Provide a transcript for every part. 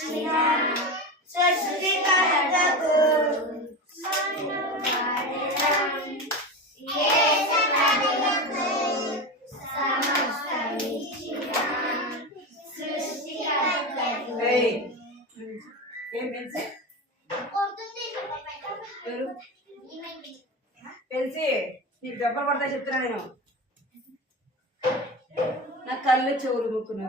ఇచ్చిన సృష్టికర్తకు తెలిసి నీకు దెబ్బలు పడతా చెప్తున్నా నేను. నా కళ్ళు చెవులు ముక్కున్నా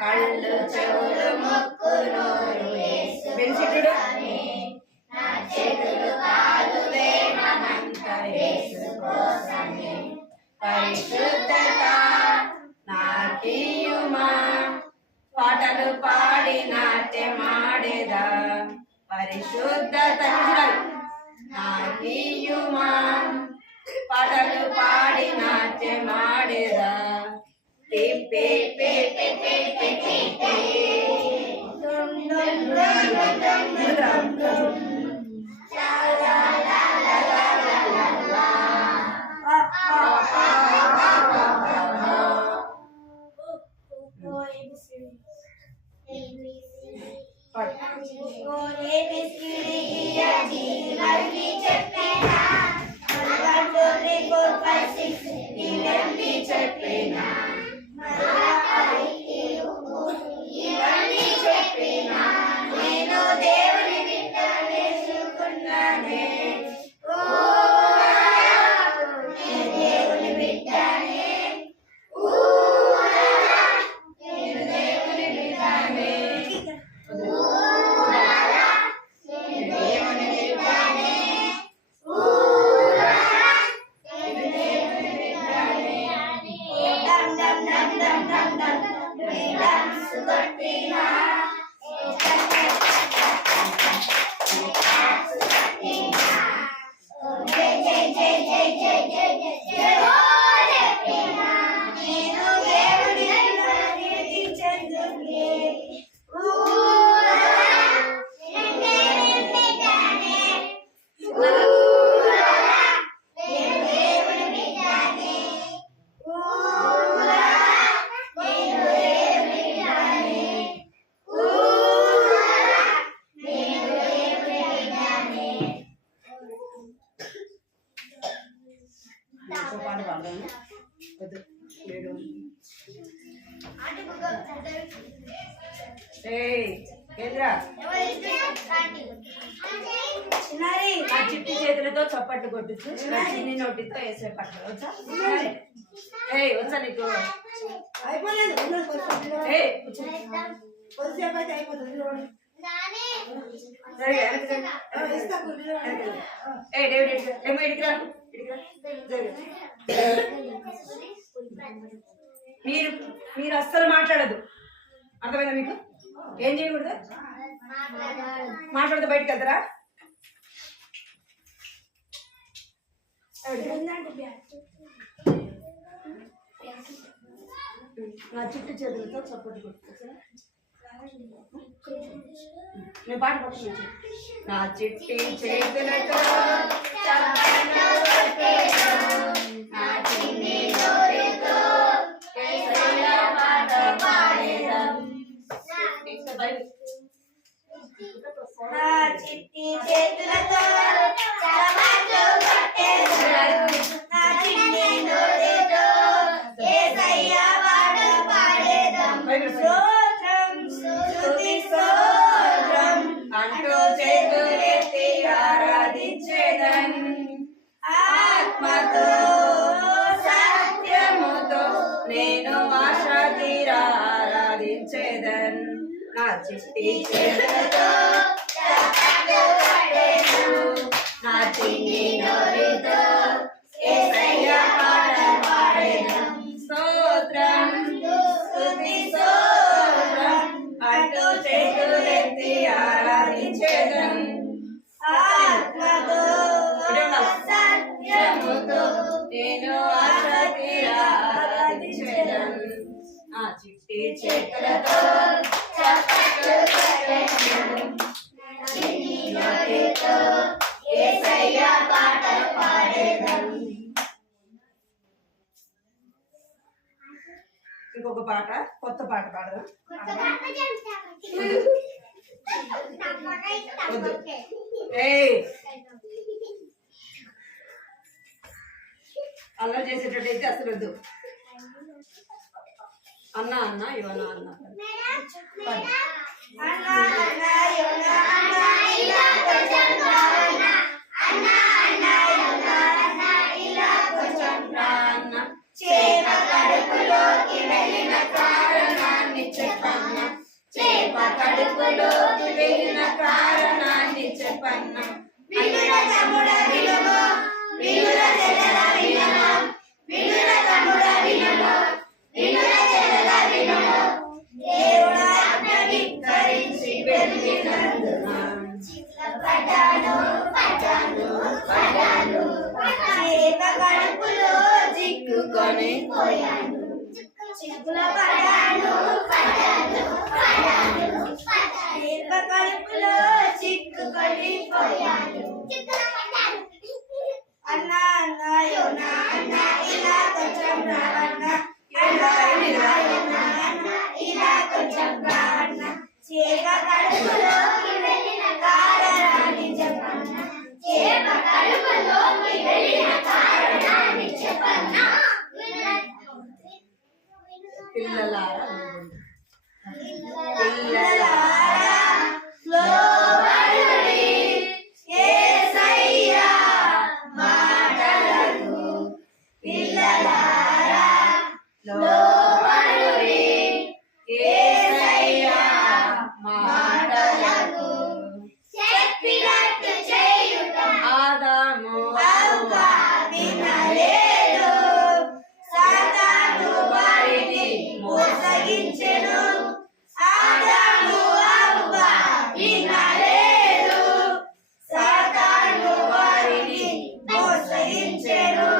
కళ్ళు చెవులు ముక్కు నోరు బెనిఫిట్ నా చేతులు కాలు దేహమంత యేసు కోసమే పరిశుద్ధత నాకీయుమా పాటలు పాడి నాట్యమాడేదా పరిశుద్ధత నాకీయుమా పాటలు పాడి నాట్యమాడేదా పే పే పే పే పే పే పే చిట్టి చేతులతో చప్పట్లు కొట్టించు చిన్ని నోటితో వేసే పట్టలు వచ్చా వచ్చా నీకు మీరు మీరు అస్సలు మాట్లాడదు అర్థమైందా మీకు ఏం చేయకూడదు మాట్లాడితే బయటకు వెళ్తారా నా చిట్టు చేతులతో చప్పట్లు కొట్టుకోసా నేను పాట పట్టుకోవచ్చు నా చిట్టి చేతులతో నా చిట్టి చేతులతో చప్పట్లు కొట్టేదం నా చిన్ని నోటితో యేసయ్య పాట పాడేదం స్తోత్రం స్తుతి స్తోత్రం అంటూ చేతులెత్తి ఆరాధించేదన్ ఆత్మతో సత్యముతో నేను ఆశ తీరా ఆరాధించేదన్ నా చిట్టి చేతులతో చప్పట్లు కొట్టేదం నా చిన్ని నోటితో యేసయ్య పాట పాడేదం స్తోత్రం స్తుతి స్తోత్రం అంటూ చేతులెత్తి ఆరాధించేదం ఆత్మతో సత్యముతో నేను ఆశ తీరా ఆరాధించేదం నా చిట్టి చేతులతో చప్పట్లు కొట్టేదం చిన్ని నోటితో ఒక పాట, కొత్త పాట పాడదాం. వద్దు. ఏయ్ అల్లరి చేసేటట్టయితే అసలు వద్దు. అన్న అన్న ఇవన్న అన్న చేప కడుపులోకి వెళ్ళిన కారణాన్ని చెప్పన్న. చేప కడుపులోకి వెళ్ళిన కారణాన్ని చెప్పన్న. వినుర తమ్ముడ వినుము, వినుర చెల్లెల వినుము, వినుర తమ్ముడ వినుము, వినుర చెల్లెల వినుము. దేవుడు ఆజ్ఞానికరించి వెళ్ళినందున పడ్డాను పడ్డాను పడ్డాను. చేప కడుపులో చిక్కుకొని పోయాను, చిక్కుల పడ్డాను పడ్డాను పడ్డాను. చేప కడుపులో చిక్కుకొని పోయాను. అన్న అన్న యోన అన్న ఇలా కొంచెం రావన్న. అన్న అన్న ఇలా కొంచెం రావన్న. చేప కడుపులోకి వెళ్ళిన కారణాన్ని చెప్పన్న. చేప కడుపులోకి వెళ్ళిన కారణాన్ని చెప్పన్న. పిల్లలారా పిల్లలారా లోబడుడి యేసయ్య మాటలకు. పిల్లలారా లోబడుడి యేసయ్య మాటలకు. చెప్పినట్టు చేయుట ఆదాము అవ్వ వినలేదు. సాతాను వారిని మోసగించెను. ఆదాము అవ్వ వినలేదు. సాతాను వారిని మోసగించెను.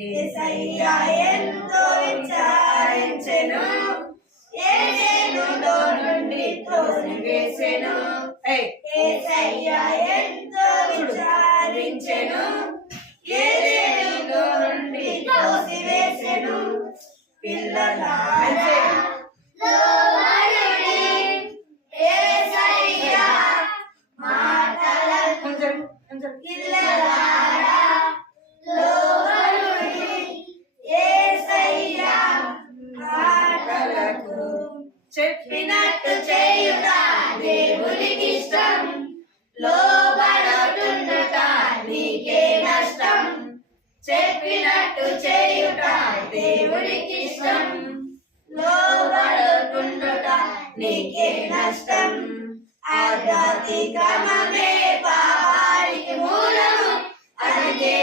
యేసయ్య ఎంతో విచారించెను. ఏదెనులో నుండి తోసివేసెను. యేసయ్య ఎంతో విచారించెను. ఏదెనులో నుండి తోసివేసెను. పిల్లలారా లోబడుడి యేసయ్య మాటలకు. పిల్లలారా లోబడుడి యేసయ్య మాటలకు. చెప్పినట్టు చేయుట దేవునికి ఇష్టం. లోబడుతుండుట నీకే నష్టం. చెప్పినట్టు చేయుట దేవునికి ఇష్టం. లోబడుతుండుట నీకే నష్టం. ఆధ్యాత్మిక క్రమమే పాపానికి మూలము. అందుకే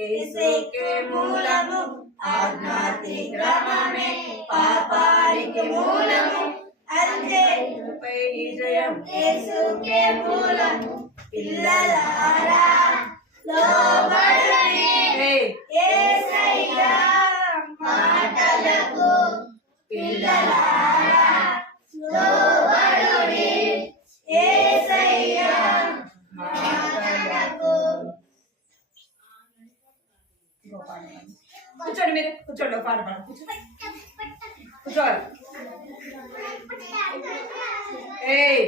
యేసుకే మూలము. ఆధ్యాత్మిక క్రమమే పాపానికి మూలము. అంతే విజయం యేసుకే మూలము. పిల్లలారా లోబడుడి యేసయ్య మాటలకు. పిల్లలారా లోబడుడి యేసయ్య మాటలకు. కూర్చోండి, మీరు కూర్చోండి. ఒక పాట పాడు. కూర్చోవాలి. ఏయ్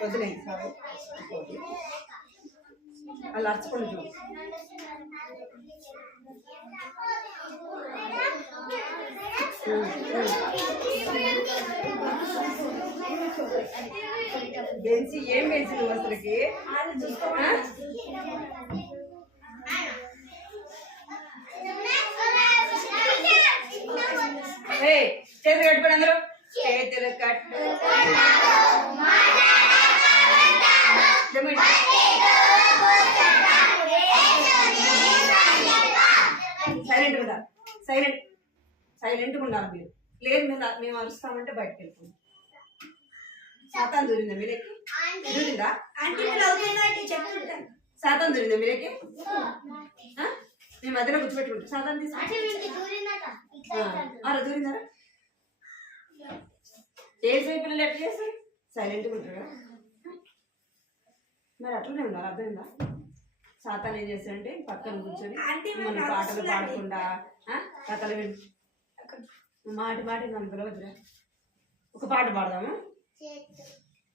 వదిలే అలా అర్చుకోండి చూడు. బెన్సీ ఏం బెన్సీ నువ్వు అసలుకి? చేతులు కట్టుకోండి అందరూ. చేతులు కట్టు. సైలెంట్ ఉండాలి. సైలెంట్గా ఉండాలి మీరు. లేదు మేము అరుస్తామంటే బయటకు వెళ్ళిపోండి. సాతాన్ దూరిందా మీరేకి? దూరిందా? సాతాన్ దూరిందా మీరేకి? మీ మధ్యలో గుర్తుపెట్టుకుంటారు. సాతాన్ తీసుకు దూరిందారా? ఏసై పిల్లలు ఎట్లా చేస్తారు? సైలెంట్గా ఉంటారా? మరి అట్లనే ఉండాలి, అర్థమైందా? సాతాన్ ఏం చేస్తాడంటే పక్కన కూర్చొని మన పాటలు పాడకుండా కథలు మాటి కనుకలు వద్దురా. ఒక పాట పాడదాము.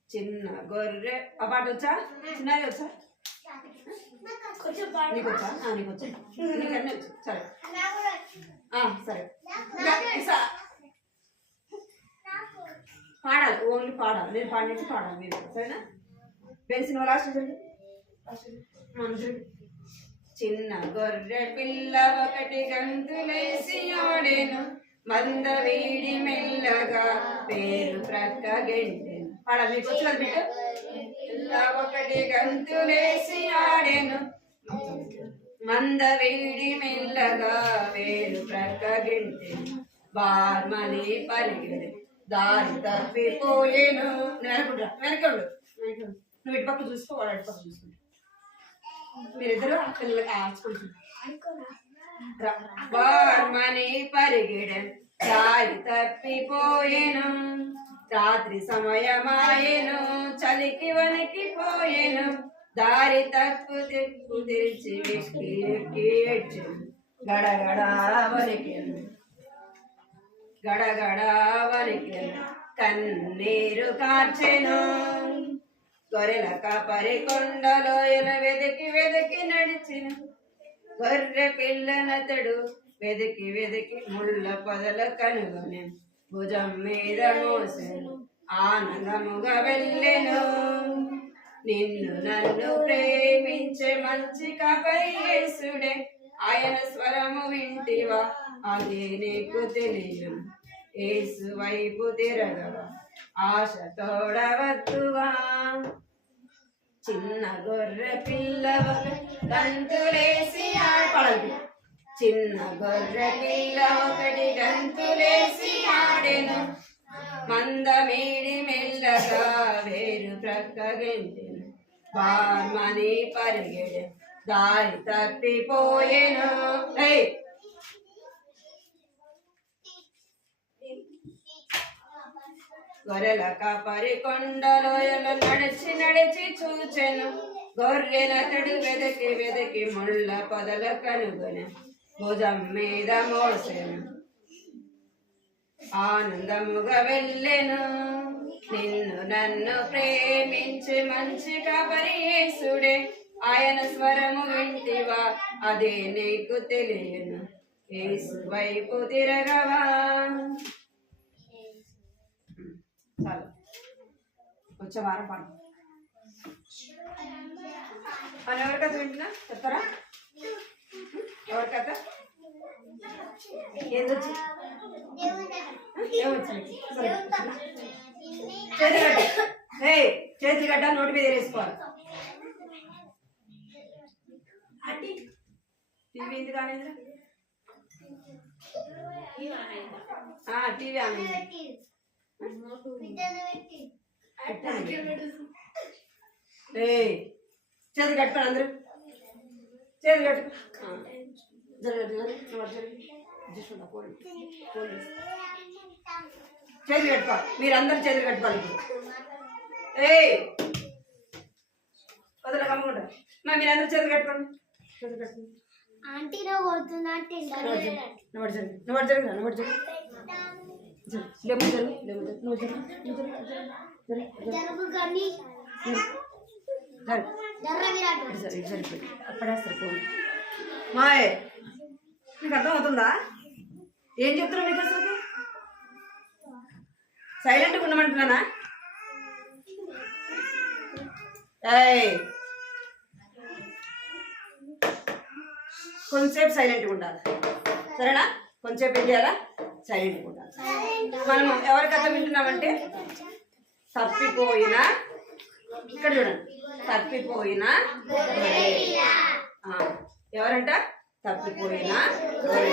చిన్న గొర్రె, ఆ పాట వచ్చా? చిన్నది వచ్చా? నీకు వచ్చా? నీకు వచ్చా? నీకు అన్నీ వచ్చు. సరే సరే పాడాలి, ఓన్లీ పాడాలి. నేను పాడినట్టు పాడాలి మీరు, సరేనా? పెన్సిల్ లాస్ట్ చిన్న గొర్రె పిల్ల ఒకటి గంతులేసి ఆడెను, మంద వీడి మెల్లగా పేరు ప్రక్క గెంటెను. పాడాలి, మీకు వచ్చినది బిడ్డ. పిల్ల ఒకటి గంతులేసి ఆడెను, మంద వీడి మెల్లగా వేరు ప్రక్క గెంటెను, బార్మని పరిగెడు దారి తప్పిపోయేను. వెనకడు నువ్వు ఇటు పక్క చూసుకో, వాడు అటు పక్క చూసుకుంటా. మీరిద్దరు పిల్లలకి ఆచుకుంటున్నారు. పరిగెడెను దారి తప్పిపోయేను, రాత్రి సమయమాయెను చలికి వణికిపోయేను, దారి తప్పు తెప్పు తెరిచి వెక్కి ఎక్కి ఏడ్చెను, గడగడా వణికెను కన్నీరు కార్చెను. గొర్రెల కాపరి కొండలోయల వెదకి నడిచిన, గొర్రె పిల్లనతడు వెదకి ముళ్ళ పొదల కనుగొని, భుజం మీద మోసెను ఆనందముగా వెళ్ళెను. నిన్ను నన్ను ప్రేమించే మంచి కాపరి యేసుడే, ఆయన స్వరము వింటివా అదే నీకు తెలియను, యేసు వైపు తిరగవా ఆశ తోడవద్దువా. చిన్న గొర్రె పిల్ల గంతులేసి ఆడాలి, చిన్న గొర్రె పిల్ల ఒకటి గంతులేసి ఆడెను, మంద మీడి మెల్లగా వేరు ప్రక్క గెంటెను, బార్మని పరిగెడెను దారి తప్పిపోయేను. గొర్రెల కాపరి కొండలోయల నడిచి చూచెను, గొర్రెలతడు వెదకి ముళ్ళ పొదల కనుగొనె, భుజం మీద మోసెను ఆనందముగా వెళ్ళెను. నిన్ను నన్ను ప్రేమించి మంచి కాపరి యేసుడే, ఆయన స్వరము వింటివా అదే నీకు తెలియను, యేసు వైపు తిరగవా. చాలు, వచ్చే వారం పాడు. అని ఎవరి కథ వింటున్నా చెప్తారా? ఎవరి కథ? ఏమొచ్చి చేతి గడ్డ నోటి మీద వేసుకోవాలి. టీవీ ఎందుకు అనేది? టీవీ అనేది చేతి కట్టుకోండి, అందరూ చేతి కట్టు. చేతులు కట్టుకోవాలి, మీరందరూ చేతులు కట్టుకోవాలి. వదల కమ్ముకుంటారు. మీరందరూ చేతులు కట్టుకోండి. చేతులు కట్టుకోండి. మాయ్, మీకు అర్థం అవుతుందా? ఏం చెప్తున్నా మీకు? అసలు సైలెంట్గా ఉండమంటున్నానా? కొంచెంసేపు సైలెంట్గా ఉండాలి, సరేనా? కొంచెంసేపు ఏం చేయాలా? సైలెంట్గా ఉండాలి. మనం ఎవరి కథ వింటున్నామంటే తప్పిపోయిన, ఇక్కడ చూడండి, తప్పిపోయిన ఎవరంట? తప్పిపోయిన గొర్రె.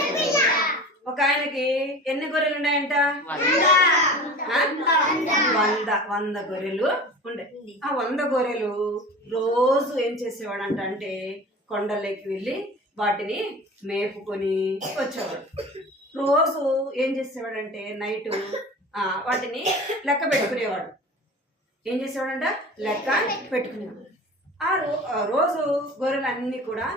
ఒక ఆయనకి ఎన్ని గొర్రెలు ఉన్నాయంట? 100 గొర్రెలు ఉండే. ఆ 100 గొర్రెలు రోజు ఏం చేసేవాడంట అంటే కొండలకి వెళ్ళి వాటిని మేపుకొని వచ్చేవాడు. రోజు ఏం చేసేవాడంటే నైట్ వాటిని లెక్క పెట్టుకునేవాడు. ఏం చేసేవాడంట? లెక్క పెట్టుకునేవాడు. రోజు గొర్రెలన్నీ కూడా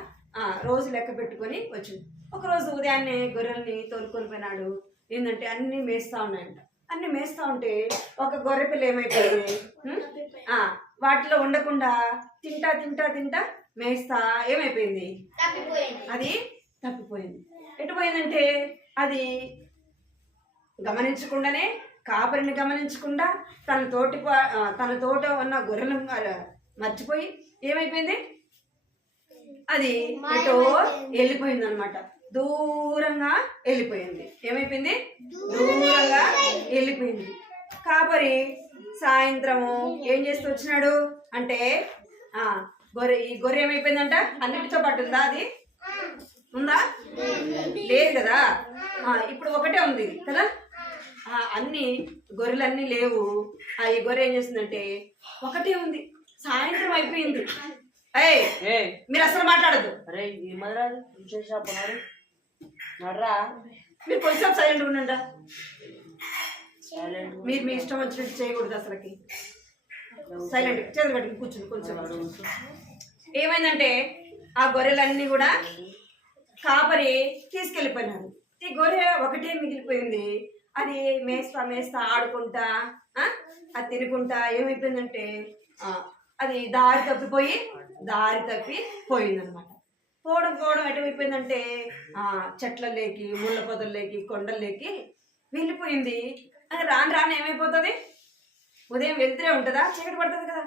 రోజు లెక్క పెట్టుకొని వచ్చింది. ఒకరోజు ఉదయాన్నే గొర్రెల్ని తోలుకొని పోయినాడు. ఏంటంటే అన్ని మేస్తా ఉన్నాయంట. అన్ని మేస్తా ఉంటే ఒక గొర్రె పిల్ల ఏమైపోయింది, వాటిలో ఉండకుండా తింటా తింటా తింటా మేస్తా ఏమైపోయింది, అది తప్పిపోయింది. ఎటు పోయిందంటే అది గమనించకుండానే, కాపరిని గమనించకుండా తన తోట ఉన్న గొర్రెలు మర్చిపోయి ఏమైపోయింది, అది ఎటో వెళ్ళిపోయింది అనమాట. దూరంగా వెళ్ళిపోయింది. ఏమైపోయింది? దూరంగా వెళ్ళిపోయింది. కాపరి సాయంత్రము ఏం చేస్తూ వచ్చినాడు అంటే ఈ గొర్రె ఏమైపోయిందంట? అన్నిటితో పాటు ఉందా? అది ఉందా? లేదు కదా. ఇప్పుడు ఒకటే ఉంది కదా. అన్ని గొర్రెలన్నీ లేవు. ఈ గొర్రె ఏం చేస్తుందంటే ఒకటే ఉంది. సాయంత్రం అయిపోయింది. మీరు అసలు మాట్లాడద్దు. మీరు కొంచెం సైలెంట్ ఉండండి. మీరు మీ ఇష్టం వచ్చినట్టు చేయకూడదు. అసలుకి సైలెంట్ చేతులు కట్టుకుని కూర్చుని కొంచెం. ఏమైందంటే ఆ గొర్రెలన్నీ కూడా కాపరి తీసుకెళ్ళిపోయినాడు. ఈ గొర్రె ఒకటే మిగిలిపోయింది. అది మేస్తా మేస్తా ఆడుకుంటా అది తినుకుంటా ఏమైపోయిందంటే అది దారి తప్పి పోయిందనమాట. పోవడం ఎటువైపోయిందంటే చెట్లలోకి, ముళ్ళ పొదల్లోకి, కొండల్లోకి వెళ్ళిపోయింది. అది రాను ఏమైపోతుంది? ఉదయం వెళ్తూనే ఉంటుందా? చీకటి పడుతుంది కదా.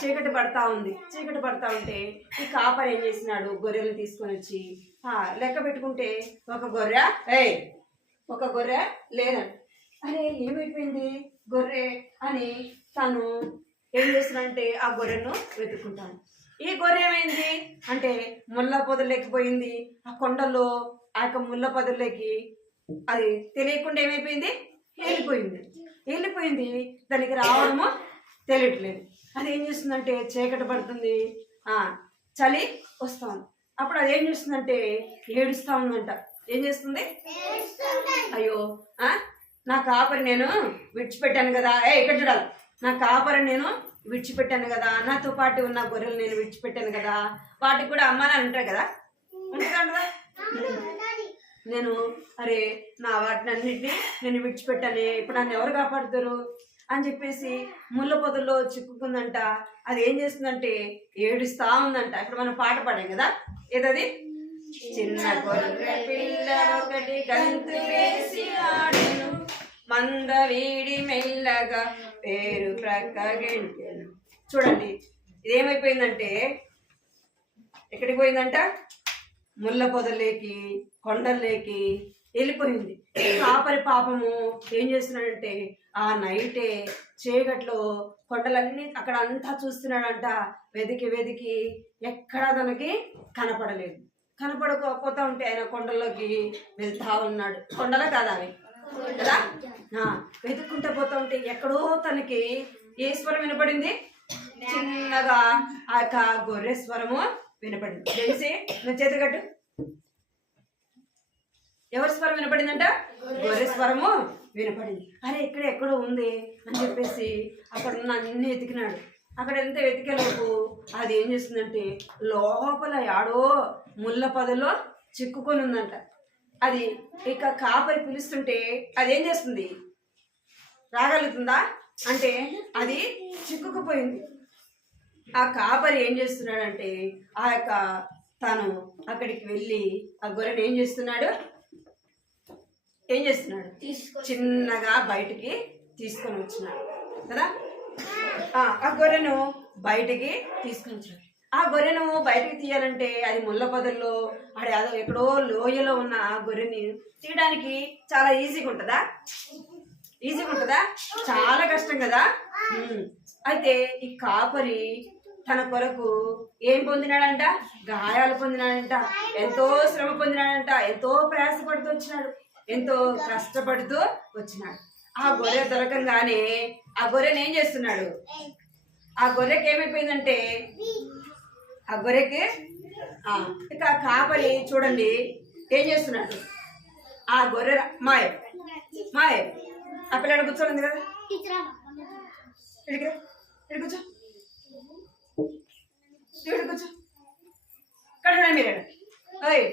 చీకటి పడతా ఉంది. చీకటి పడతా ఉంటే ఈ కాపరి ఏం చేసినాడు? గొర్రెలు తీసుకొని వచ్చి లెక్క పెట్టుకుంటే ఒక గొర్రె లేదండి. అరే ఏమైపోయింది గొర్రె అని తను ఏం చేస్తున్నాడంటే ఆ గొర్రెను వెతుక్కుంటాను. ఈ గొర్రె ఏమైంది అంటే ముళ్ళ పొదల్లోకి పోయింది. ఆ కొండల్లో ఆ యొక్క ముళ్ళ పొదల్లోకి అది తెలియకుండా ఏమైపోయింది? వెళ్ళిపోయింది. దానికి రావడమో తెలియట్లేదు. అది ఏం చేస్తుందంటే చీకటి పడుతుంది, చలి వస్తుంది. అప్పుడు అది ఏం చేస్తుందంటే ఏడుస్తూ ఉందంట. ఏం చేస్తుంది? అయ్యో నా కాపరి నేను విడిచిపెట్టాను కదా. ఇక్కడ చూడాలి. నా కాపరి నేను విడిచిపెట్టాను కదా, నాతో పాటు ఉన్న గొర్రెలు నేను విడిచిపెట్టాను కదా, వాటికి కూడా అమ్మ నాన్న ఉంటారు కదా, ఉంటుందా? నేను అరే నా వాటిని అన్నింటినీ నేను విడిచిపెట్టాను, ఇప్పుడు నన్ను ఎవరు కాపాడుతారు అని చెప్పేసి ముళ్ళ పొదల్లో చిక్కుకుందంట. అది ఏం చేస్తుందంటే ఏడుస్తా ఉందంట. ఇప్పుడు మనం పాట పాడాం కదా, ఏదది? చిన్న గొర్రె పిల్ల ఒకటి గంతు వేసి ఆడెను, మంద వీడి మెల్లగా పేరు ప్రక్క గెంటెను. చూడండి ఇదేమైపోయిందంటే ఎక్కడికి పోయిందంట? ముళ్ళ పొదల్లోకి, కొండల్లోకి వెళ్ళిపోయింది. కాపరి పాపము ఏం చేస్తున్నాడంటే ఆ నైటే చీకట్లో కొండలన్నీ అక్కడ అంతా చూస్తున్నాడంట. వెతికి ఎక్కడా తనకి కనపడకపోతా ఉంటే ఆయన కొండల్లోకి వెళ్తా ఉన్నాడు. కొండలా కాదా అవి కదా. వెతుక్కుంటా పోతా ఉంటే ఎక్కడో తనకి ఏ స్వరం వినపడింది? చిన్నగా ఆ యొక్క గొర్రె స్వరము వినపడింది. తెలిసి నువ్వు చేతికట్టు. ఎవరి స్వరం వినపడిందంట? గొర్రె స్వరము వినపడింది. అరే ఎక్కడో ఉంది అని చెప్పేసి అక్కడ ఉన్న అన్ని వెతికినాడు. అక్కడ ఎంత వెతికేలోపు అది ఏం చేస్తుందంటే లోపల యాడో ముళ్ళ పొదలో చిక్కుకొని ఉందంట. అది ఇక కాపరి పిలుస్తుంటే అది ఏం చేస్తుంది? రాగలుగుతుందా అంటే అది చిక్కుకుపోయింది. ఆ కాపరి ఏం చేస్తున్నాడంటే ఆ యొక్క తను అక్కడికి వెళ్ళి ఆ గొర్రెని ఏం చేస్తున్నాడు? చిన్నగా బయటికి తీసుకొని వచ్చినాడు కదా. ఆ గొర్రెను బయటికి తీసుకొని వచ్చినాడు. ఆ గొర్రెను బయటికి తీయాలంటే అది ముళ్ళ పొదల్లో అదో ఎక్కడో లోయలో ఉన్న ఆ గొర్రెని తీయడానికి చాలా ఈజీగా ఉంటుందా? చాలా కష్టం కదా. అయితే ఈ కాపరి తన కొరకు ఏం పొందినాడంట? గాయాలు పొందినాడంట, ఎంతో శ్రమ పొందినాడంట, ఎంతో ప్రయాసపడుతూ వచ్చినాడు, ఎంతో కష్టపడుతూ వచ్చినాడు. ఆ గొర్రె దొరకంగానే ఆ గొర్రెని ఏం చేస్తున్నాడు? ఆ గొర్రెకి ఏమైపోయిందంటే ఆ గొర్రెకి ఇక కాపరి చూడండి ఏం చేస్తున్నాడు? ఆ గొర్రె మాయ ఆ పిల్లడు కూర్చోండి కదా, ఇడికి కూర్చో, ఇక్కడ కూర్చో, ఇక్కడ చూడండి మీరు. ఓయ్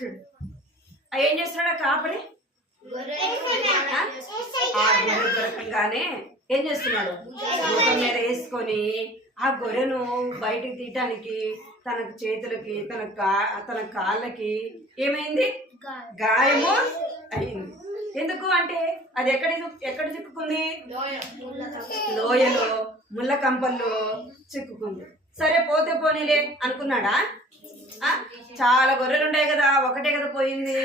చూడు, ఏం చేస్తున్నాడు కాపరి? ఆ గొర్రె దొరకంగానే ఏం చేస్తున్నాడు? ముఖం మీద వేసుకొని ఆ గొర్రెను బయటికి తీయటానికి తన చేతులకి తన కాళ్ళకి ఏమైంది? గాయము అయింది. ఎందుకు అంటే అది ఎక్కడ చిక్కుకుంది? లోయలో ముళ్ళ కంపల్లో చిక్కుకుంది. సరే పోతే పోనీలే అనుకున్నాడా? చాలా గొర్రెలు ఉంటాయి కదా, ఒకటే కదా పోయింది.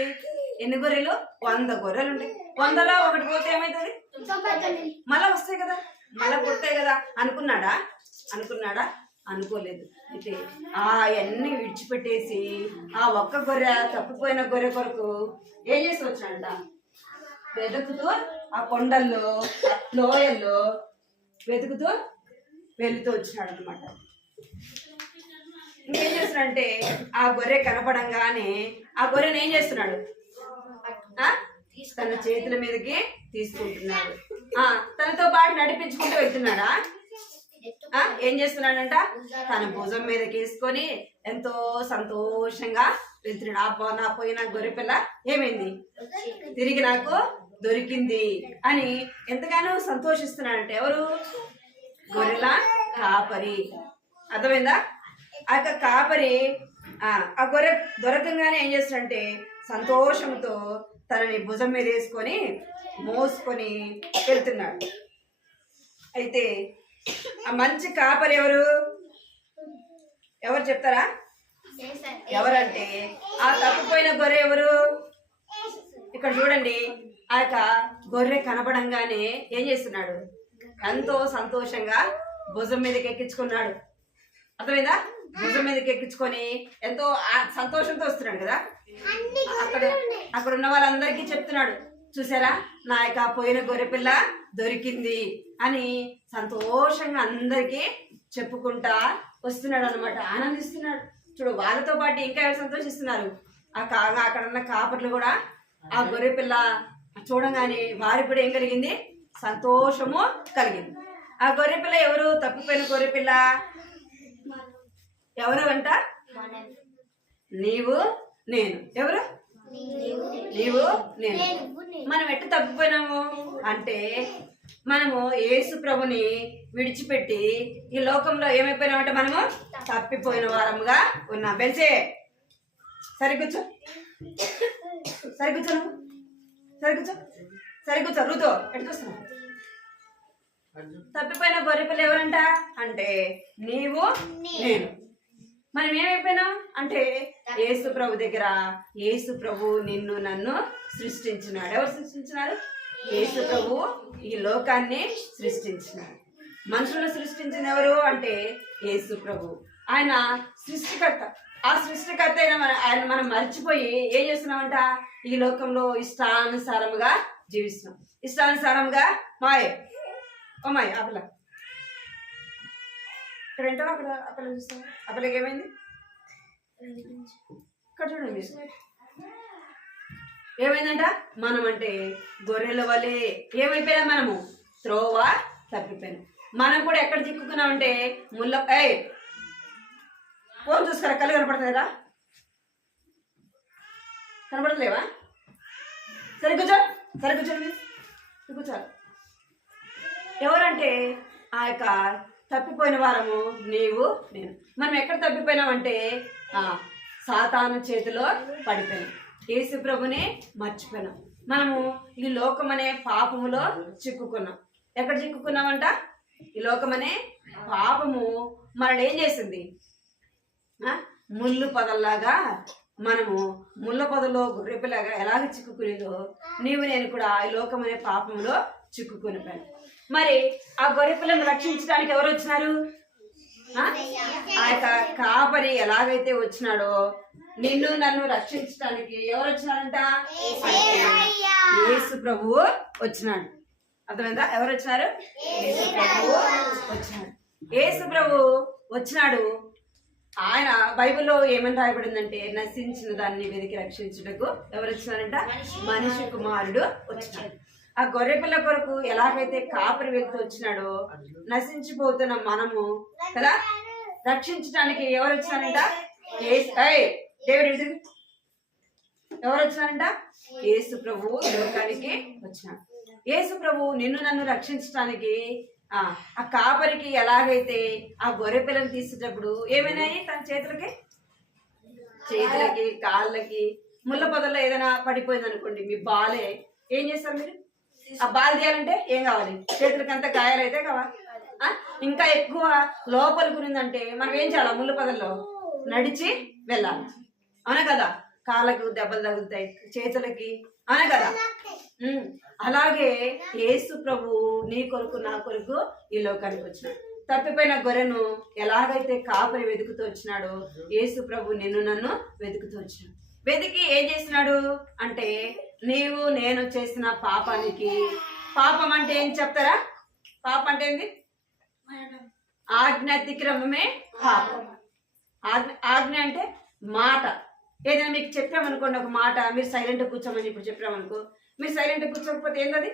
ఎన్ని గొర్రెలు? 100 గొర్రెలు ఉంటాయి. 100లో ఒకటి పోతే ఏమవుతుంది? మళ్ళా వస్తాయి కదా, మళ్ళా పుడతాయి కదా అనుకున్నాడా? అనుకోలేదు. అయితే అవన్నీ విడిచిపెట్టేసి ఆ ఒక్క గొర్రె, తప్పిపోయిన గొర్రె కొరకు ఏం చేసి వచ్చాడంట? వెతుకుతూ ఆ కొండల్లో లోయల్లో వెతుకుతూ వెళుతూ వచ్చినాడు అనమాట. ఇంకేం చేస్తున్నాడంటే ఆ గొర్రె కనపడంగానే ఆ గొర్రెను ఏం చేస్తున్నాడు? తన చేతుల మీదకి తీసుకుంటున్నాడు. తనతో పాటు నడిపించుకుంటూ వెళ్తున్నాడా? ఏం చేస్తున్నాడంట? తన భుజం మీదకి వేసుకొని ఎంతో సంతోషంగా వెళ్తున్నాడు. నా పోయిన గొర్రె పిల్ల ఏమైంది? తిరిగి నాకు దొరికింది అని ఎంతగానో సంతోషిస్తున్నాడంటే ఎవరు? గొర్రెల కాపరి. అర్థమైందా? ఆ యొక్క కాపరి ఆ గొర్రె దొరకంగానే ఏం చేస్తాడంటే సంతోషంతో తనని భుజం మీద వేసుకొని మోసుకొని వెళ్తున్నాడు. అయితే ఆ మంచి కాపరి ఎవరు చెప్తారా? ఎవరంటే ఆ తప్పిపోయిన గొర్రె ఎవరు? ఇక్కడ చూడండి, ఆ యొక్క గొర్రె కనపడంగానే ఏం చేస్తున్నాడు? ఎంతో సంతోషంగా భుజం మీదకి ఎక్కించుకున్నాడు. అర్థమైందా? భుజం మీదకి ఎక్కించుకొని ఎంతో సంతోషంతో వస్తున్నాడు కదా. అక్కడ ఉన్న వాళ్ళందరికీ చెప్తున్నాడు, చూసారా నా యొక్క పోయిన గొర్రె పిల్ల దొరికింది అని సంతోషంగా అందరికీ చెప్పుకుంటా వస్తున్నాడు అనమాట. ఆనందిస్తున్నాడు. చూడు, వాళ్ళతో పాటు ఇంకా ఎవరు సంతోషిస్తున్నారు? అక్కడ ఉన్న కాపర్లు కూడా ఆ గొర్రె పిల్ల చూడగానే వారికి కూడా ఏం కలిగింది? సంతోషము కలిగింది. ఆ గొర్రె పిల్ల ఎవరు? తప్పిపోయిన గొర్రె పిల్ల ఎవరు అంట? నీవు నేను. ఎవరు? నీవు నేను. మనం ఎట్ట తప్పిపోయినాము అంటే మనము యేసు ప్రభుని విడిచిపెట్టి ఈ లోకంలో ఏమైపోయినామంటే మనము తప్పిపోయిన వారముగా ఉన్నాం. బెల్చే సరికూర్చో, సరికూర్చో, సరికూర్చో, సరికూర్చో. రుతో ఎట్టు చూస్తున్నావు? తప్పిపోయిన గొర్రెపిల్ల ఎవరంట అంటే నీవు నేను. మనం ఏమైపోయినాం అంటే యేసు ప్రభు దగ్గర యేసు ప్రభు నిన్ను నన్ను సృష్టించినాడు. ఎవరు సృష్టించినారు? యేసు ప్రభు ఈ లోకాన్ని సృష్టించినాడు. మనుషులను సృష్టించిన ఎవరు అంటే యేసు ప్రభు. ఆయన సృష్టికర్త. ఆ సృష్టికర్త ఆయన మనం మర్చిపోయి ఏం చేస్తున్నామంట? ఈ లోకంలో ఇష్టానుసారముగా జీవిస్తున్నాం. ఇష్టానుసారంగా మాయే అమ్మాయి అప్పల ఇక్కడ ఏంటో అక్కడ అప్పల చూస్తాం. అప్పలకి ఏమైంది? ఇక్కడ చూడండి ఏమైందంట? మనం అంటే గొర్రెల వలె ఏమైపోయినా మనము త్రోవ తప్పిపోయినాం. మనం కూడా ఎక్కడ చిక్కుకున్నామంటే ఫోన్ చూసుకోరా, కళ్ళు కనపడుతుందా? కనపడలేవా? సరే కూర్చో, సరే కూర్చోండి, కూర్చోాలి. ఎవరంటే ఆ యొక్క తప్పిపోయిన వారము నీవు నేను. మనం ఎక్కడ తప్పిపోయినామంటే సాతాను చేతిలో పడిపోయినాం. యేసు ప్రభుని మర్చిపోయినాం. మనము ఈ లోకమనే పాపములో చిక్కుకున్నాం. ఎక్కడ చిక్కుకున్నామంట? ఈ లోకమనే పాపము మనల్ని ఏం చేసింది? ముళ్ళు పొదల్లాగా మనము ముళ్ళ పొదలో గొర్రెపిల్లగా ఎలాగ చిక్కుకునేదో నీవు నేను కూడా ఈ లోకమనే పాపములో చిక్కుకునిపోయాను. మరి ఆ గొర్రెపిల్లను రక్షించడానికి ఎవరు వచ్చినారు? ఆ యొక్క కాపరి ఎలాగైతే వచ్చినాడో నిన్ను నన్ను రక్షించడానికి ఎవరు వచ్చినారంట? యేసు ప్రభువు వచ్చినాడు. అర్థమైందా? ఎవరు వచ్చినారు? యేసు ప్రభువు వచ్చినాడు. యేసు ప్రభు వచ్చినాడు. ఆయన బైబిల్లో ఏమని రాయబడిందంటే నశించిన దాన్ని వెతికి రక్షించుటకు ఎవరు వచ్చినారంట? మనిషి కుమారుడు వచ్చినాడు. ఆ గొర్రె పిల్ల కొరకు ఎలాగైతే కాపరి వెళ్తూ వచ్చినాడో నశించిపోతున్న మనము కదా రక్షించడానికి ఎవరు వచ్చినారంట? దేవుడు ఎవరు వచ్చినారంట? యేసు ప్రభు లోకానికి వచ్చినాడు. యేసు ప్రభు నిన్ను నన్ను రక్షించడానికి ఆ కాపరికి ఎలాగైతే ఆ గొర్రె పిల్లని తీసేటప్పుడు ఏమైనాయి తన చేతులకి కాళ్ళకి ముళ్ళ పొదల్లో ఏదైనా పడిపోయింది అనుకోండి, మీ బాలే ఏం చేస్తారు మీరు? ఆ బాల్ తీయాలంటే ఏం కావాలి? చేతులకి అంతా గాయాలైతే కావాలి. ఇంకా ఎక్కువ లోపలికి ఉన్నదంటే మనం ఏం చేయాలి? ముళ్ళ పొదల్లో నడిచి వెళ్ళాలి, అవునా కదా? కాళ్ళకు దెబ్బలు తగులుతాయి, చేతులకి, అవునా కదా? అలాగే యేసు ప్రభు నీ కొరకు నా కొరకు ఈ లోకానికి వచ్చినాడు. తప్పిపోయిన గొర్రెను ఎలాగైతే కాపరి వెతుకుతూ వచ్చినాడో యేసు ప్రభు నిన్ను నన్ను వెతుకుతూ వచ్చినాడు. వెతికి ఏం చేసినాడు అంటే, నీవు నేను చేసిన పాపానికి, పాపం అంటే ఏం చెప్తారా? పాపం అంటే ఏంది? ఆజ్ఞ అతిక్రమమే పాపం. ఆజ్ఞ అంటే మాట. ఏదైనా మీకు చెప్పామనుకోండి ఒక మాట, మీరు సైలెంట్ కూర్చోమని ఇప్పుడు చెప్పామనుకో, మీరు సైలెంట్ కూర్చోకపోతే ఏంటది?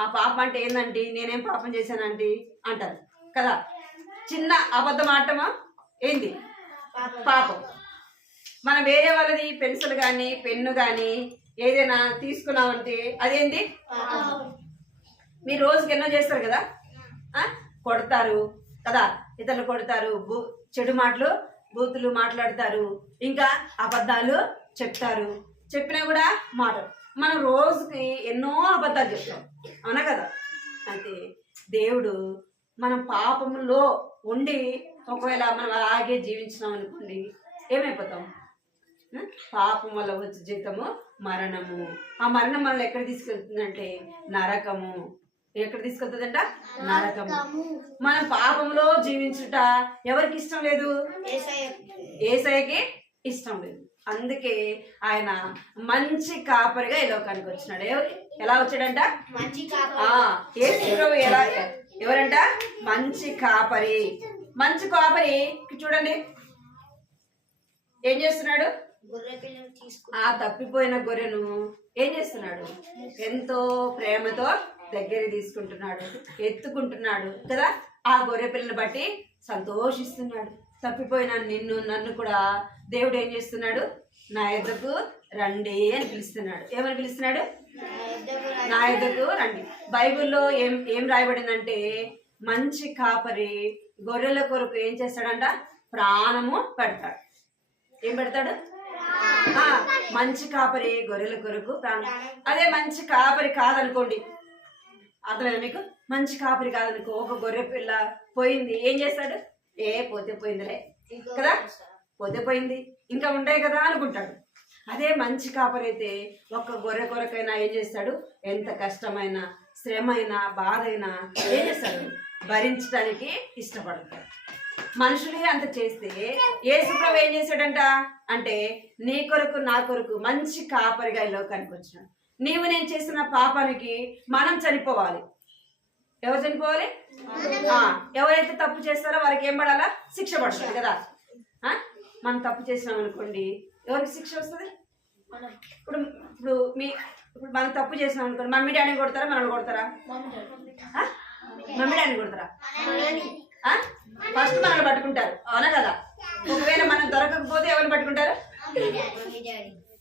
ఆ పాపం అంటే ఏందండి? నేనేం పాపం చేశానండి అంటారు కదా. చిన్న అబద్ధం ఆడటమా ఏంది? పాపం. మనం వేరే వాళ్ళది పెన్సిల్ కానీ పెన్ను కానీ ఏదైనా తీసుకున్నామంటే అదేంది? మీరు రోజుకి ఎన్నో చేస్తారు కదా, కొడతారు కదా, ఇతరులు కొడతారు, చెడు మాటలు బూతులు మాట్లాడతారు, ఇంకా అబద్ధాలు చెప్తారు. చెప్పినా కూడా మాట. మనం రోజుకి ఎన్నో అబద్ధాలు చెప్తాం, అవునా కదా? అయితే దేవుడు మనం పాపంలో ఉండి ఒకవేళ మనం అలాగే జీవించినాం అనుకోండి, ఏమైపోతాం? పాపం వల్ల వచ్చే జీతము మరణము. ఆ మరణం మనల్ని ఎక్కడ తీసుకెళ్తుందంటే నరకము. ఎక్కడ తీసుకెళ్తుందంట? నరకము. మనం పాపంలో జీవించుట ఎవరికి ఇష్టం లేదు? యేసయ్యకి ఇష్టం లేదు. అందుకే ఆయన మంచి కాపరిగా ఈ లోకానికి వచ్చినాడు. ఎలా వచ్చాడంట? యేసు ప్రభు ఎవరంట? మంచి కాపరి. మంచి కాపరి చూడండి ఏం చేస్తున్నాడు? ఆ తప్పిపోయిన గొర్రెను ఏం చేస్తున్నాడు? ఎంతో ప్రేమతో దగ్గర తీసుకుంటున్నాడు, ఎత్తుకుంటున్నాడు కదా. ఆ గొర్రె పిల్లని బట్టి సంతోషిస్తున్నాడు. తప్పిపోయిన నిన్ను నన్ను కూడా దేవుడు ఏం చేస్తున్నాడు? నా యొద్దకు రండి అని పిలుస్తున్నాడు. ఏమని పిలుస్తున్నాడు? నా యొద్దకు రండి. బైబిల్లో ఏం రాయబడిందంటే, మంచి కాపరి గొర్రెల కొరకు ఏం చేస్తాడంట? ప్రాణము పెడతాడు. ఏం పెడతాడు? మంచి కాపరి గొర్రెల కొరకు ప్రాణం. అదే మంచి కాపరి కాదనుకోండి, అర్థమైనా మీకు? మంచి కాపరి కాదనుకో, ఒక గొర్రె పిల్ల పోయింది, ఏం చేస్తాడు? పోతే పోయిందిలే కదా, పోతే పోయింది, ఇంకా ఉంటాయి కదా అనుకుంటాడు. అదే మంచి కాపరి అయితే ఒక్క గొర్రె కొరకైనా ఏం చేస్తాడు? ఎంత కష్టమైన, శ్రమైన, బాధ అయినా ఏం చేస్తాడు? భరించడానికి ఇష్టపడతాడు. మనుషులే అంత చేస్తే యేసు ప్రభు ఏం చేశాడంట అంటే, నీ కొరకు నా కొరకు మంచి కాపరిగా ఈ లోకానికి వచ్చినాడు. నీవు నేను చేసిన పాపానికి మనం చనిపోవాలి. ఎవరు చనిపోవాలి? ఎవరైతే తప్పు చేస్తారో వారికి ఏం పడాలా? శిక్ష పడుతుంది కదా. మనం తప్పు చేసినాం అనుకోండి, ఎవరికి శిక్ష వస్తుంది? ఇప్పుడు ఇప్పుడు ఇప్పుడు మనం తప్పు చేసినాం అనుకోండి, మమ్మీ డాడీని కొడతారా, మనల్ని కొడతారా? మమ్మీ డాడీని కొడతారా? ఫస్ట్ మనల్ని పట్టుకుంటారు, అవునా కదా? ఒకవేళ మనం దొరకకపోతే ఎవరిని పట్టుకుంటారు?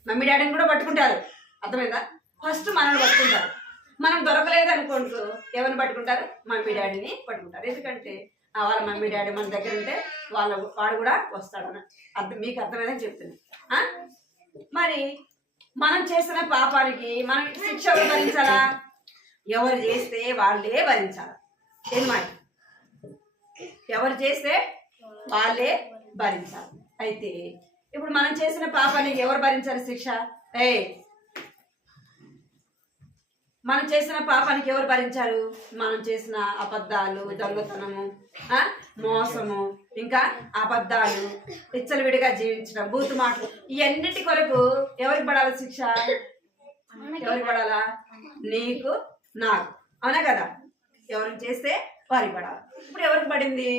మమ్మీ డాడీని కూడా పట్టుకుంటారు. అర్థమైందా? ఫస్ట్ మనల్ని పట్టుకుంటారు. మనం దొరకలేదు అనుకోండి, ఎవరిని పట్టుకుంటారు? మమ్మీ డాడీని పట్టుకుంటారు. ఎందుకంటే వాళ్ళ మమ్మీ డాడీ మన దగ్గర ఉంటే వాడు కూడా వస్తాడు అన్న మీకు అర్థమైందని చెప్తున్నా. మరి మనం చేసిన పాపానికి మనం శిక్ష ఎవరు భరించాలా? ఎవరు చేస్తే వాళ్ళే భరించాలి. ఏం మాట? ఎవరు చేస్తే వాళ్ళే భరించాలి. అయితే ఇప్పుడు మనం చేసిన పాపానికి ఎవరు భరించాలి శిక్ష? మనం చేసిన పాపానికి ఎవరు భరించారు? మనం చేసిన అబద్ధాలు, దొంగతనము, మోసము, ఇంకా అబద్ధాలు, విచ్చలవిడిగా జీవించడం, బూతు మాటలు, ఇవన్నిటి కొరకు ఎవరికి పడాలి శిక్ష? ఎవరికి పడాలా? నీకు, నాకు, అవునా కదా? ఎవరికి చేస్తే వారికి పడాలి. ఇప్పుడు ఎవరికి పడింది?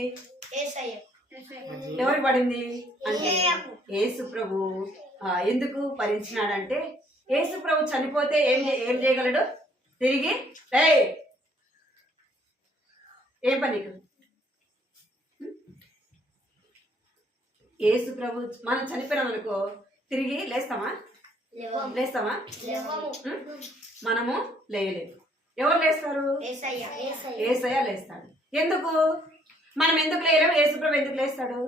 ఎవరికి పడింది అంటే యేసు ప్రభు ఎందుకు భరించినాడంటే, యేసు ప్రభు చనిపోతే ఏం చేయగలడు? తిరిగి ఏం పని నీకు? యేసు ప్రభు మనం చనిపోయినాం అనుకో తిరిగి లేస్తామా? మనము లేయలేదు. ఎవరు లేస్తారు? యేసయ్య లేస్తాడు. ఎందుకు? మనం ఎందుకు లేయలేము? యేసు ప్రభు ఎందుకు లేస్తాడు?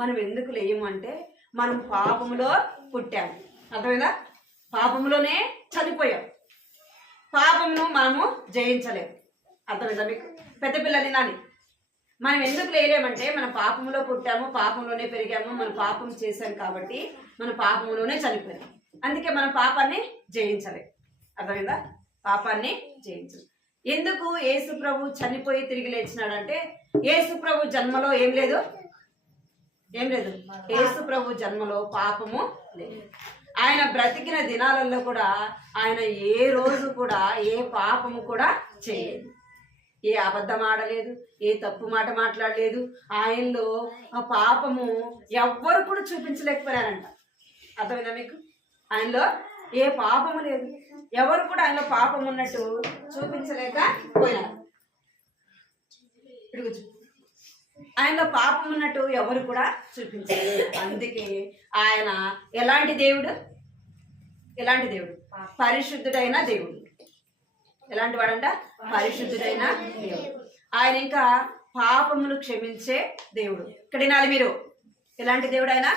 మనం ఎందుకు లేయము అంటే మనం పాపములో పుట్టాము. అర్థమైందా? పాపములోనే చనిపోయాం. పాపమును మనము జయించలేము. అర్థమైందా మీకు? పెద్ద పిల్లల్ని నాని మనం ఎందుకు లేలేమంటే మనం పాపంలో పుట్టాము, పాపంలోనే పెరిగాము, మనం పాపం చేశాం కాబట్టి మన పాపంలోనే చనిపోయాం. అందుకే మనం పాపాన్ని జయించలేము. అర్థమైందా? పాపాన్ని జయించలేము. ఎందుకు యేసు ప్రభు చనిపోయి తిరిగి లేచినాడంటే యేసు ప్రభు జన్మలో ఏం లేదు. యేసు ప్రభు జన్మలో పాపము లేదు. ఆయన బ్రతికిన దినాలలో కూడా ఆయన ఏ రోజు కూడా ఏ పాపము కూడా చేయలేదు. ఏ అబద్ధం ఆడలేదు, ఏ తప్పు మాట మాట్లాడలేదు. ఆయనలో ఆ పాపము ఎవ్వరు కూడా చూపించలేకపోయారంట. అర్థమైందా మీకు? ఆయనలో ఏ పాపము లేదు. ఎవరు కూడా ఆయనలో పాపం ఉన్నట్టు చూపించలేకపోయినారు. ఆయనలో పాపం ఉన్నట్టు ఎవరు కూడా చూపించలేదు. అందుకే ఆయన ఎలాంటి దేవుడు? పరిశుద్ధుడైన దేవుడు. ఎలాంటి వాడంట? పరిశుద్ధుడైన దేవుడు. ఆయన ఇంకా పాపములు క్షమించే దేవుడు. ఇక్కడ వినాలి మీరు. ఎలాంటి దేవుడు ఆయన?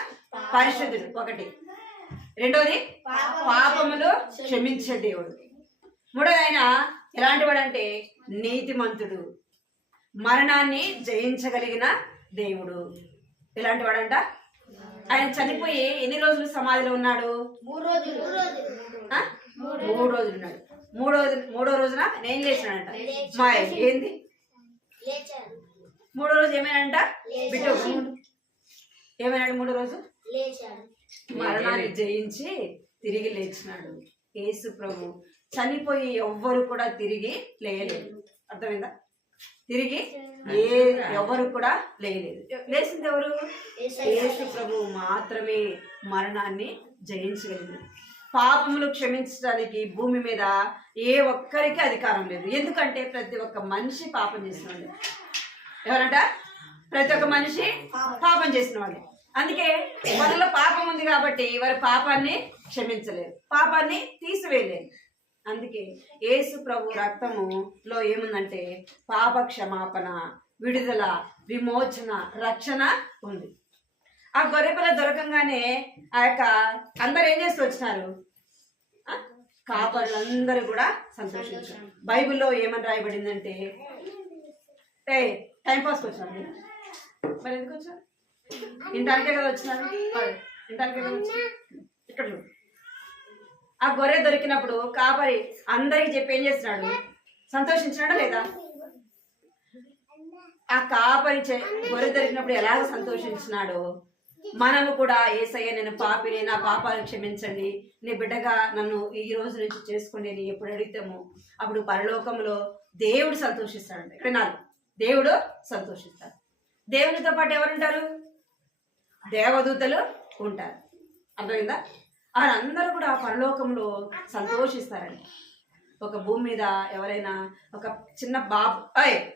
పరిశుద్ధుడు ఒకటి. రెండోది పాపములు క్షమించే దేవుడు. మూడోది ఆయన ఎలాంటి వాడంటే నీతిమంతుడు, మరణాన్ని జయించగలిగిన దేవుడు. ఎలాంటి వాడంట? ఆయన చనిపోయి ఎన్ని రోజులు సమాధిలో ఉన్నాడు? 3 రోజులు. 3 రోజులు ఉన్నాడు. మూడో రోజున నేను లేచానంట. మా ఏంది? మూడో రోజు ఏమైనాడంట? బిడ్డ ఏమైనాడు? మూడో రోజు మరణాన్ని జయించి తిరిగి లేచినాడు. యేసు ప్రభు చనిపోయి ఎవ్వరు కూడా తిరిగి లేయలేదు. అర్థమైందా? తిరిగి ఎవరు కూడా లేయలేదు. లేచింది ఎవరు? యేసు ప్రభు మాత్రమే మరణాన్ని జయించగలిగింది. పాపములు క్షమించడానికి భూమి మీద ఏ ఒక్కరికి అధికారం లేదు. ఎందుకంటే ప్రతి ఒక్క మనిషి పాపం చేసినవాడు. ఎవరంట? ప్రతి ఒక్క మనిషి పాపం చేసినవాడు. అందుకే వాళ్ళలో పాపం ఉంది కాబట్టి వారి పాపాన్ని క్షమించలేరు, పాపాన్ని తీసివేయలేరు. అందుకే యేసు ప్రభు రక్తములో ఏముందంటే పాప క్షమాపణ, విడుదల, విమోచన, రక్షణ ఉంది. ఆ గొర్రెపిల్ల దొరకంగానే ఆ యొక్క అందరు ఏం చేస్తూ వచ్చినారు? కాపరులందరూ కూడా సంతోషించారు. బైబిల్లో ఏమని రాయబడిందంటే టైంపాస్కి వచ్చినారు. మరి ఎందుకు వచ్చారు? ఇంటానికే కదా వచ్చినారు. ఇంటానికే కదా వచ్చారు. ఇక్కడ ఆ గొర్రె దొరికినప్పుడు కాపరి అందరికి చెప్పి ఏం చేస్తున్నాడు? సంతోషించినాడా లేదా? ఆ కాపరి గొర్రె దొరికినప్పుడు ఎలాగ సంతోషించినాడో మనము కూడా యేసయ్య నేను పాపిని, నా పాపాలు క్షమించండి, నీ బిడ్డగా నన్ను ఈ రోజు నుంచి చేసుకోండి అని ఎప్పుడు అడుగుతాము అప్పుడు పరలోకంలో దేవుడు సంతోషిస్తాడు. ఇక్కడ నాలుగు దేవుడు సంతోషిస్తాడు. దేవునితో పాటు ఎవరుంటారు? దేవదూతలు ఉంటారు. అర్థమైందా? వాళ్ళందరూ కూడా పరలోకంలో సంతోషిస్తారండి. ఒక భూమి మీద ఎవరైనా ఒక చిన్న బాబు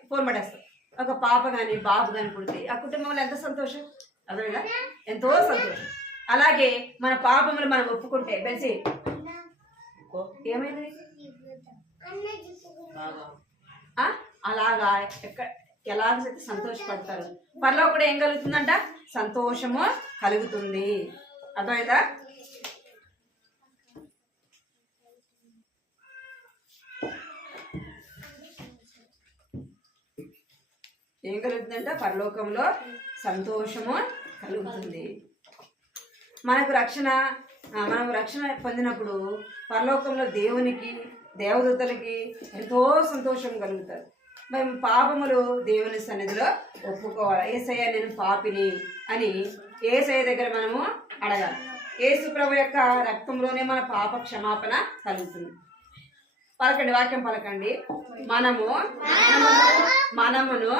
ఫోన్ పడేస్తారు, ఒక పాప కానీ బాబు కానీ పుడితే ఆ కుటుంబంలో ఎంత సంతోషం. అర్థమైందా? ఎంతో సంతోషం. అలాగే మన పాపములు మనం ఒప్పుకుంటే బెల్సి ఏమైంది అలాగా ఎలాగైతే సంతోషపడతారు. పనిలో కూడా ఏం కలుగుతుందంట? సంతోషము కలుగుతుంది. అర్థమైందా? ఏం కలుగుతుందంట? పరలోకంలో సంతోషము కలుగుతుంది. మనము రక్షణ పొందినప్పుడు పరలోకంలో దేవునికి, దేవదూతలకి ఎంతో సంతోషం కలుగుతారు. మేము పాపములు దేవుని సన్నిధిలో ఒప్పుకోవాలి. యేసయ్య నేను పాపిని అని యేసయ్య దగ్గర మనము అడగాలి. యేసు ప్రభు యొక్క రక్తంలోనే మన పాప క్షమాపణ కలుగుతుంది. పలకండి, వాక్యం పలకండి. మనమును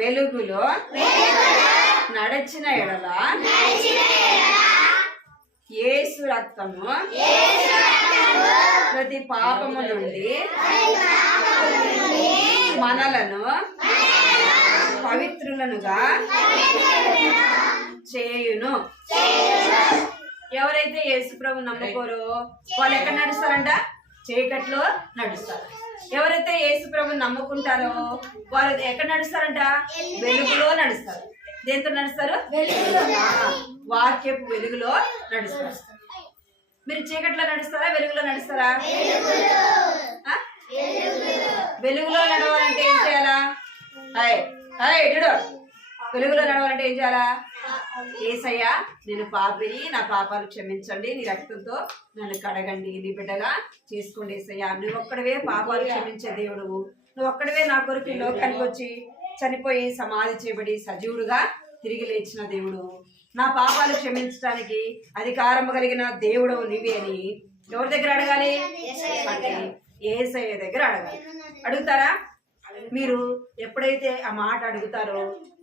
వెలుగులో నడచిన ఎడల యేసు రక్తము ప్రతి పాపము నుండి మనలను పవిత్రులనుగా చేయును. ఎవరైతే యేసు ప్రభు నమ్ముకోరో వాళ్ళు ఎక్కడ నడుస్తారంట? చీకట్లో నడుస్తారు. ఎవరైతే యేసు ప్రభు నమ్ముకుంటారో వాళ్ళు ఎక్కడ నడుస్తారంట? వెలుగులో నడుస్తారు. దేంతో నడుస్తారు? వాక్యపు వెలుగులో నడుస్తారు. మీరు చీకట్లో నడుస్తారా, వెలుగులో నడుస్తారా? వెలుగులో నడవాలంటే ఏం చేయాలా? వెలుగులో నడవాలంటే ఏం చేయాలా? యేసయ్యా, నేను పాపిని, నా పాపాలు క్షమించండి, నీ రక్తంతో నన్ను కడగండి, నీ బిడ్డగా చేసుకోండి. యేసయ్యా, నువ్వు ఒక్కడవే పాపాలు క్షమించే దేవుడు, నువ్వు ఒక్కడవే నా కొరకు ఈ లోకానికి వచ్చి చనిపోయి సమాధి చేయబడి సజీవుడుగా తిరిగి లేచిన దేవుడు, నా పాపాలు క్షమించడానికి అధికారం కలిగిన దేవుడు నీవే అని ఎవరి దగ్గర అడగాలి? అంటే యేసయ్య దగ్గర అడగాలి. అడుగుతారా? మీరు ఎప్పుడైతే ఆ మాట అడుగుతారో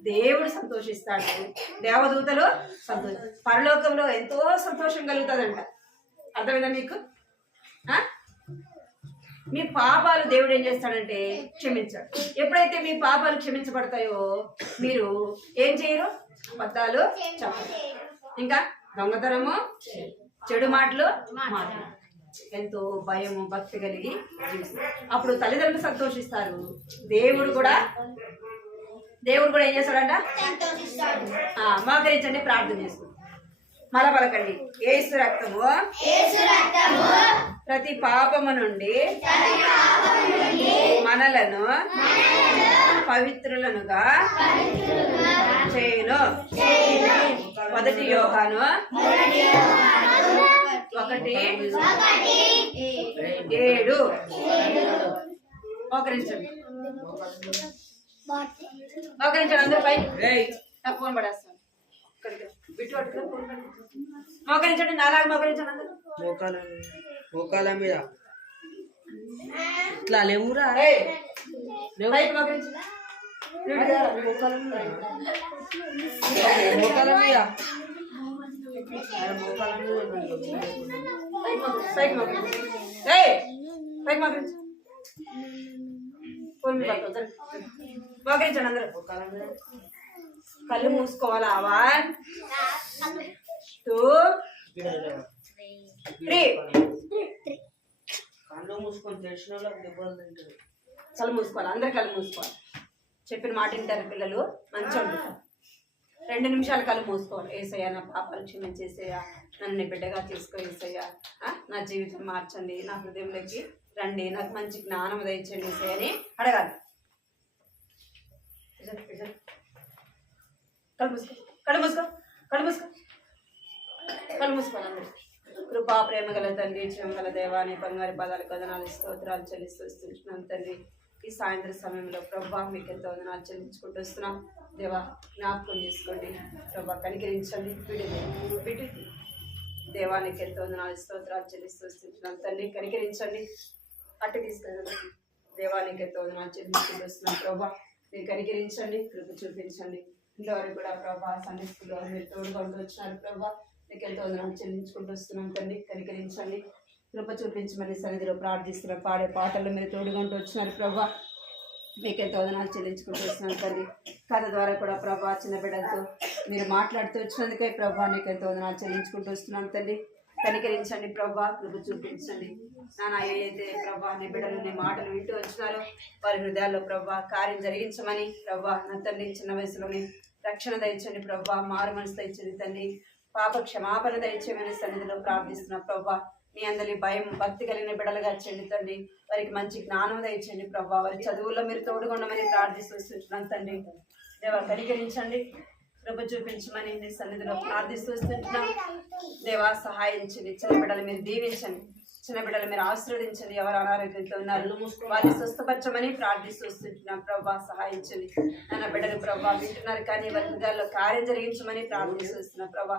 దేవుడు సంతోషిస్తాడు, దేవదూతలు పరలోకంలో ఎంతో సంతోషం కలుగుతుందంట. అర్థమైందా మీకు? మీ పాపాలు దేవుడు ఏం చేస్తాడంటే క్షమించాడు. ఎప్పుడైతే మీ పాపాలు క్షమించబడతాయో మీరు ఏం చేయరు? అబద్ధాలు చెప్పరు, ఇంకా దొంగతనము, చెడు మాటలు మాట్లాడు, ఎంతో భయము భక్తి కలిగి జీవిస్తారు. అప్పుడు తల్లిదండ్రులు సంతోషిస్తారు, దేవుడు కూడా ఏం చేస్తాడంట? మోకరించండి, ప్రార్థన చేసుకుంటాం. మళ్ళా పలకండి. యేసు రక్తము ప్రతి పాపము నుండి మనలను పవిత్రులనుగా చేయును. 1 యోహాను 1:7. మోకరించండి, అందరూ పై ఫోన్ పడేస్తాను. మోకరించండి, నాలాగా మోకరించండి అందరూ. మోకాల మీద ఇట్లా లేవురా, మోకరించండి. మోకాల మీద మోకరించండి అందరూ. కళ్ళు మూసుకోవాలా? 1 2 3. కళ్ళు మూసుకొని తెలిసిన వాళ్ళకి దెబ్బలు తింటారు. కళ్ళు మూసుకోవాలి, అందరు కళ్ళు మూసుకోవాలి. చెప్పిన మాట వింటారు పిల్లలు, మంచిగా ఉంటారు. 2 నిమిషాలు కళ్ళు మూసుకోవాలి. యేసయ్యా, నా పాపాలు క్షమించేసేయా, నన్ను నీ బిడ్డగా తీసుకో యేసయ్యా, నా జీవితం మార్చండి, నా హృదయంలోకి రండి, నాకు మంచి జ్ఞానం దయచండి యేసయ్యా అని అడగాలి. కళ్ళు మూసుకోవాలి అందరూ. కృపా ప్రేమ గల తండ్రి, జీవం గల దేవాని బంగారు పాదాలు కథనాలు స్తోత్రాలు చెల్లిస్తున్నాం తండ్రి. ఈ సాయంత్రం సమయంలో ప్రభా మీకు ఎంతో వందనాలు చెల్లించుకుంటూ వస్తున్నాం. దేవా, జ్ఞాపకం చేసుకోండి ప్రభా, కనికరించండి. బిడ్డ దేవానికి ఎంతో వందనాలు స్తోత్రాలు చెల్లిస్తున్నాం తండ్రి, కనికరించండి. అట్టు తీసుకెళ్ళండి. దేవానికి ఎంతో వందనాలు చెల్లించుకుంటూ వస్తున్నాం ప్రభా, మీరు కనికరించండి, కృప చూపించండి. ఇంతవరకు కూడా ప్రభా సండే స్కూల్లో మీరు తోడుగా వచ్చినారు ప్రభా, మీకు ఎంతో వందనాలు చెల్లించుకుంటూ వస్తున్నాం తండ్రి, కనికరించండి, కృప చూపించమని సన్నిధిలో ప్రార్థిస్తున్నాం. పాడే పాటల్లో మీరు తోడుగా వచ్చినారు ప్రభా, మీకు ఎంతో వందనాలు చెల్లించుకుంటూ వస్తున్నాం తండ్రి. కథ ద్వారా కూడా ప్రభా చిన్న బిడ్డలతో మీరు మాట్లాడుతూ వచ్చినందుకే ప్రభా నీకు ఎంతో వందనాలు చెల్లించుకుంటూ వస్తున్నాం తండ్రి, కనికరించండి ప్రభా, కృప చూపించండి. నాన్న ఏదైతే ప్రభా నీ బిడ్డలు నీ మాటలు వింటూ వచ్చినారో వారి హృదయాల్లో ప్రభా కార్యం జరిగించమని ప్రభా నా తండ్రి చిన్న వయసులోనే రక్షణ దయచండి ప్రభా, మారు మనసు దయచండి తండ్రి, పాప క్షమాపణ దయచేయమని సన్నిధిలో ప్రార్థిస్తున్నా ప్రభా. మీ అందరి భయం భక్తి కలిగిన బిడ్డలుగా చెండి తండ్రి, వారికి మంచి జ్ఞానం దయచండి ప్రభా, వారి చదువుల్లో మీరు తోడుగొండమని ప్రార్థిస్తున్నాం తండ్రి. దేవా కనికరించండి, కృప చూపించమని నీ సన్నిధిలో ప్రార్థిస్తున్నాం. దేవా సహాయించండి, చిన్న బిడ్డలు మీరు దీవించండి, చిన్న బిడ్డలు మీరు ఆశీర్వదించండి. ఎవరు అనారోగ్యంతో ఉన్నారు వారిని స్వస్థపరచమని ప్రార్థిస్తున్నాం ప్రభా, సహాయించండి. నాన్న బిడ్డలు ప్రభా వింటున్నారు కానీ వారి హృదయాల్లో కార్యం జరిగించమని ప్రార్థిస్తున్నాం ప్రభా.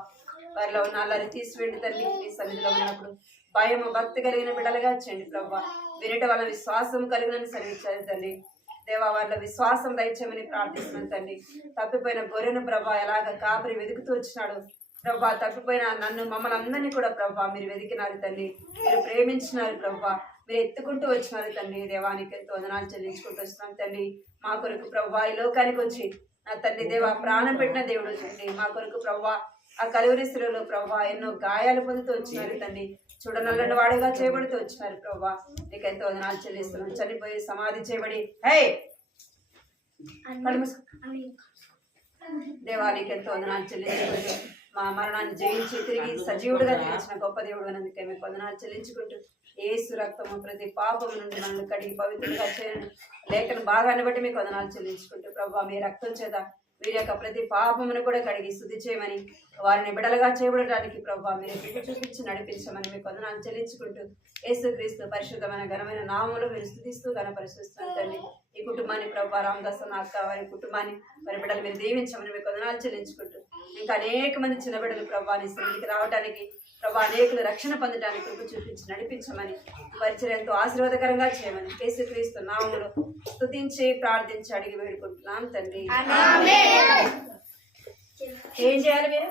వారిలో ఉన్న అల్లరి తీసివేండి తండ్రి, మీ సన్నిధిలో ఉన్నప్పుడు భయం భక్తి కలిగిన బిడ్డలుగా చేయండి ప్రభా. వినట వల్ల విశ్వాసం కలిగిన సర్వించాలి తండ్రి. దేవా వారిలో విశ్వాసం దయచేయమని ప్రార్థిస్తున్నాను తండ్రి. తప్పిపోయిన గొర్రెను ప్రభా ఎలాగ కాపరి వెతుకుతూ వచ్చినాడు ప్రభా తప్పిపోయిన నన్ను మమ్మల్ని అందరినీ కూడా ప్రభా మీరు వెతికినారు తండ్రి, మీరు ప్రేమించినారు ప్రభా, మీరు ఎత్తుకుంటూ వచ్చినారు తండ్రి. దేవానికి ఎంతో వందనాలు చెల్లించుకుంటూ వస్తున్నాం తండ్రి. మా కొరకు ప్రభా ఈ లోకానికి వచ్చి నా తండ్రి దేవా ప్రాణం పెట్టిన దేవుడు తండ్రి. మా కొరకు ప్రభా ఆ కలువరి శిలువలో ప్రభా ఎన్నో గాయాలు పొందుతూ వచ్చినారు తండ్రి. చూడనల్లని వాడుగా చేయబడుతూ వచ్చినారు ప్రభా. నీకు ఎంతో వందనాలు చెల్లిస్తున్నాం. చనిపోయి సమాధి చేయబడి దేవానికి ఎంతో వందనాలు చెల్లించుకుంటూ మా మరణాన్ని జయించి తిరిగి సజీవుడిగా తెలిసిన గొప్ప దేవుడు అన్నందుకే మీకు వందనాలు చెల్లించుకుంటూ యేసు రక్తము ప్రతి పాపము నుండి మనల్ని కడిగి పవిత్రులుగా చేయని లేఖను భాగాన్ని బట్టి మీకు వందనాలు చెల్లించుకుంటూ ప్రభా మీ రక్తం చేత వీరి యొక్క ప్రతి పాపమును కూడా కడిగి శుద్ధి చేయమని వారిని బిడలుగా చేయబడటానికి ప్రభా మీరు బిడ్డ చూపించి నడిపించమని మీకు వందనాలు చెల్లించుకుంటూ యేసుక్రీస్తు పరిశుద్ధమైన ఘనమైన నామములు మీరు స్తుతిస్తూ ఘనపరిస్తున్నారు తండ్రి. ఈ కుటుంబాన్ని ప్రభా రామదాస్ అక్క వారి కుటుంబాన్ని వారి బిడ్డలు మీరు దీవించమని మీకు వందనాలు చెల్లించుకుంటూ ఇంకా అనేక మంది చిన్న బిడ్డలు ప్రభా నీ సన్నిధికి రావడానికి ప్రభా అనేకులు రక్షణ పొందడానికి కృప చూపించి నడిపించమని పరిచయం ఎంతో ఆశీర్వాదకరంగా చేయమని యేసుక్రీస్తు నామములో స్తుతించి ప్రార్థించి అడిగి వేడుకుంటున్నాం తండ్రి. ఏం చేయాలి మీరు?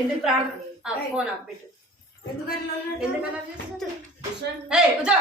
ఎందుకు ప్రార్థన ఫోన్ ఆపిట్టు ఎందుకన్నా కూర్చో.